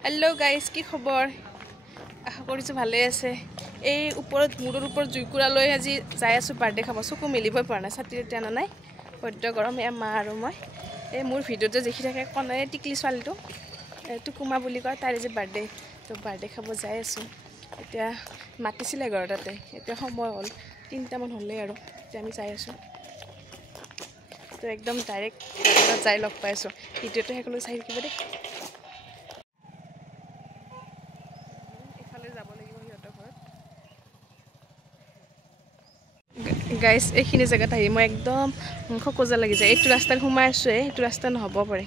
hello guys की खबर आशा কৰিছো ভালে আছে এই ওপৰত মুৰৰ ওপৰত জুইকুৰা লৈ আজি যাই আছো বাৰ্থডে খাব চকু মিলিবই পৰা নাই ছাতি টেনা নাই বড্ড গৰম এ মা আৰু মই এই মোৰ ভিডিওতে দেখি থাকে কোনে টিকলি ছোৱালীটো টুকুমা বুলি কয় তাইৰ যে বাৰ্থডে তো বাৰ্থডে খাব যাই আছো এতিয়া মাতিছিলে ঘৰতে এতিয়া সময় হ'ল 3টা মান হ'লে আৰু এতিয়া আমি যাই আছো তো একদম ডাইৰেক্ট যাই লগ পাইছো ভিডিওটো হেকলো চাই থাকিব দে गाइस এইখিনি জায়গাত আহি মই একদম খকজা লাগি যায় এইটো ৰাস্তাত ঘুমাই আছো এইটো ৰাস্তা নহব পাৰে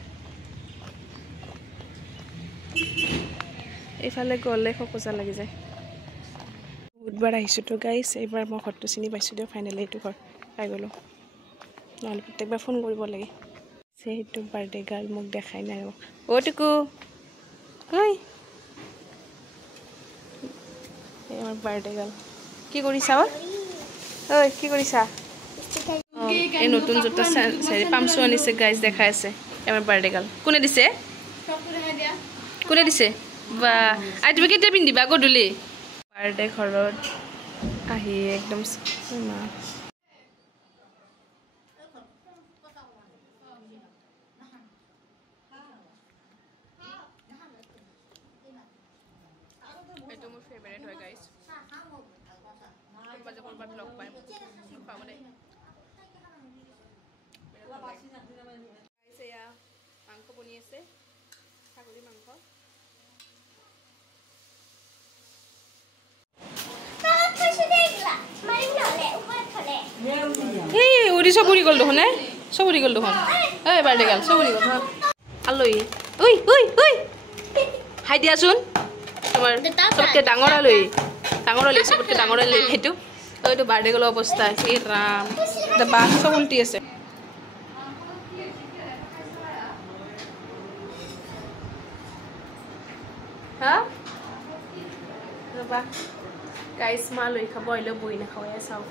এইফালে গলে খকজা লাগি যায় বুধবাৰ আহিছো তো গাইস এইবাৰ মই ঘৰটো চিনি পাইছো দে ফাইনালি এইটো ঘৰ পাই গলো নহলে প্ৰত্যেকবাৰ ফোন কৰিব লাগে সেইটো বাৰ্থডে গাৰ্ল মোক দেখাই নাই ও টুকু কই এই আমাৰ বাৰ্থডে গাৰ্ল কি কৰিছা ওই কি কৰিছা এই নতুন জোতা চাৰি পামচু আনিছে গাইস দেখাই আছে আমাৰ বাৰ্থডে গাৰ্ল কোনে দিছে কোনে দিছে বা আই তুমি কেতিয়া পিন্ধিবা গধূলি বাৰ্থডে ঘৰত আহি একদম মা এইটো মোৰ ফেভাৰিট হয় গাইস বাজে কৰবাত লগ পাই পাব দে গাইস মাংস বনি আছে ছাগলী মাংস এই উৰি সবুৰি গল দেখোন সবুৰি গল দেখোন এই বাৰ্থডে গাল সবুৰি গল আলহী ঐ ঐ ঐ হাই দিয়াচোন তোমাৰ সবকে ডাঙৰ আলহী সবকে ডাঙৰ আলহী সেইটো এইটো বাৰ্থডে গালৰ অৱস্থা এই ৰাম দা বাঘ সব উল্টি আছে হা ৰবা গাইস মা লৈ খাব আহিলে বই নাখাওয়ে চাও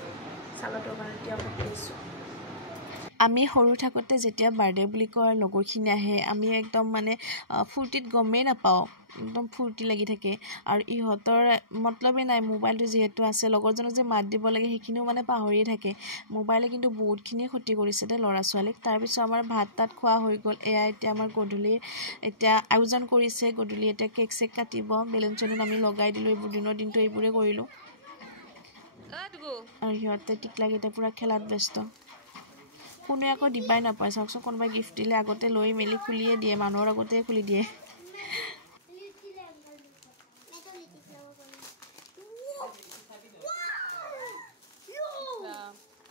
সালাডৰ কাৰণে এতিয়া পাতিছো আমি সৰু থাকোতে যেতিয়া বাৰ্থডে বুলি কয় লগৰখিনি আহে আমি একদম মানে ফুৰ্তিত গমেই নাপাও একদম ফুৰ্তি লাগি থাকে আৰু ইহঁতৰ মতলবে নাই মোবাইলটো যেহেতু আছে লগৰজনক যে মাত দিব লাগে সেইখিনিও মানে পাহৰিয়ে থাকে মোবাইলে কিন্তু বহুতখিনি ক্ষতি কৰিছে দে ল'ৰা ছোৱালীক তাৰ পিছত আমাৰ ভাত তাত খোৱা হৈ গ'ল এয়া এতিয়া আমাৰ গধূলি এতিয়া আয়োজন কৰিছে গধূলি এতিয়া কেক চেক কাটিব বেলুন চেলুন আমি লগাই দিলো এইবোৰ দিনৰ দিনটো এইবোৰে কৰিলো আৰু সিহঁতে টিকলাকেইটা পুৰা খেলাত ব্যস্ত কোনে আকৌ দিবাই নাপায় চাওকচোন কোনোবাই গিফ্ট দিলে আগতে লৈ মেলি খুলিয়ে দিয়ে মানুহৰ আগতে খুলি দিয়ে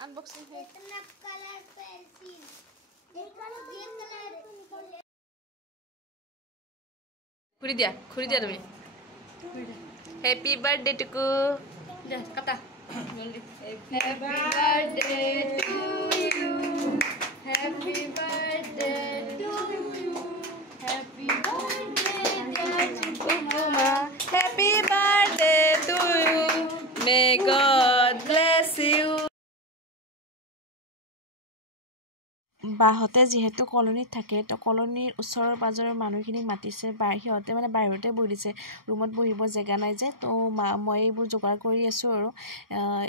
अनबॉक्सिंग है इतना कलर पेंसिल ये कलर खुरी दिया तुम्हें हैप्पी बर्थडे टुकू जा कटा happy birthday to you happy birthday to you happy birthday Tuku मा happy birthday to you may God bless you বাহতে যেহেতু কলনীত থাকে তো কলনীৰ ওচৰৰ পাজৰৰ মানুহখিনিক মাতিছে সিহঁতে মানে বাহিৰতে বহি দিছে ৰুমত বহিব জেগা নাই যে তো মই এইবোৰ যোগাৰ কৰি আছো আৰু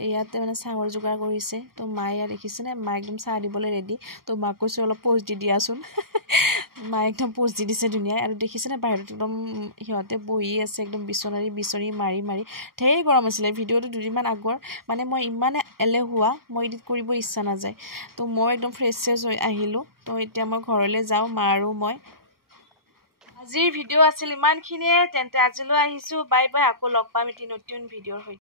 ইয়াতে মানে চাহৰ যোগাৰ কৰিছে তো মায়ে দেখিছেনে মা একদম চাহ দিবলৈ ৰেডি তো মাক কৈছো অলপ পোষ্ট দি দিয়াচোন মায়ে একদম পোষ্ট দি দিছে ধুনীয়া আৰু দেখিছেনে বাহিৰত একদম সিহঁতে বহি আছে একদম বিচনী মাৰি ঢেৰ গৰম আছিলে ভিডিঅ'টো দুদিনমান আগৰ মানে মই ইমান এলেহুৱা মই এডিট কৰিব ইচ্ছা নাযায় তো মই একদম ফ্ৰেছ হৈ আহিলো তো এতিয়া মই ঘৰলৈ যাও মা আৰু মই আজিৰ ভিডিঅ' আছিল ইমানখিনিয়ে তেন্তে আজিলৈ আহিছো বাই বাই আকৌ লগ পাম এটি নতুন ভিডিঅ'ৰ সৈতে